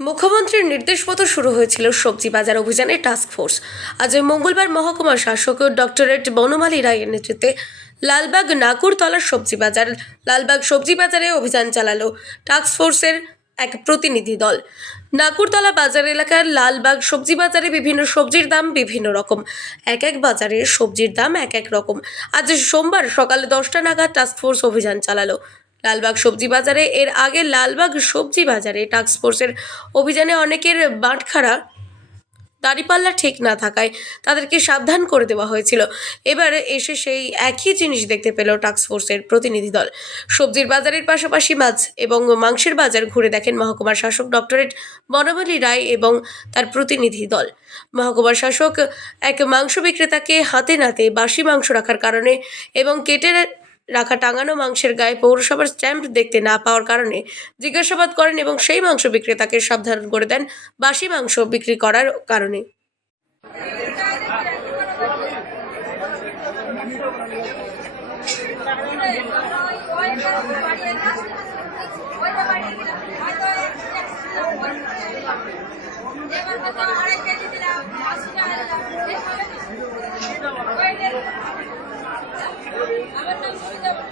মুখ্যমন্ত্রীর নির্দেশ মতো শুরু হয়েছিল সবজি বাজার অভিযানের টাস্ক ফোর্স আজ মঙ্গলবার মহকুমা শাসক ডক্টরেট বনমালী রায়ের নেতৃত্বে লালবাগ নাকুরতলার সবজি বাজার লালবাগ সবজি বাজারে অভিযান চালালো টাস্ক ফোর্সের এক প্রতিনিধি দল। নাকুরতলা বাজার এলাকার লালবাগ সবজি বাজারে বিভিন্ন সবজির দাম বিভিন্ন রকম। এক এক বাজারে সবজির দাম এক এক রকম। আজ সোমবার সকাল দশটা নাগাদ টাস্ক ফোর্স অভিযান চালালো। লালবাগ সবজি বাজারে, এর আগে লালবাগ সবজি বাজারে টাস্ক ফোর্সের অভিযানে অনেকের বাটখারা দাঁড়িপাল্লা ঠিক না থাকায় তাদেরকে সাবধান করে দেওয়া হয়েছিল। এবার এসে সেই একই জিনিস দেখতে পেল টাস্ক ফোর্সের প্রতিনিধি দল। সবজির বাজারের পাশাপাশি মাছ এবং মাংসের বাজার ঘুরে দেখেন মহকুমার শাসক ডক্টরেট বনমালী রায় এবং তার প্রতিনিধি দল। মহকুমার শাসক এক মাংস বিক্রেতাকে হাতে নাতে বাসি মাংস রাখার কারণে এবং কেটে রাখা টাঙানো মাংসের গায়ে পৌরসভার স্ট্যাম্প দেখতে না পাওয়ার কারণে জিজ্ঞাসাবাদ করেন এবং সেই মাংস বিক্রেতাকে সাবধান করে দেন বাসি মাংস বিক্রি করার কারণে।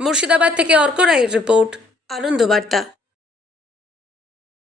মুর্শিদাবাদ থেকে অর্ক রায়ের রিপোর্ট আনন্দ বার্তা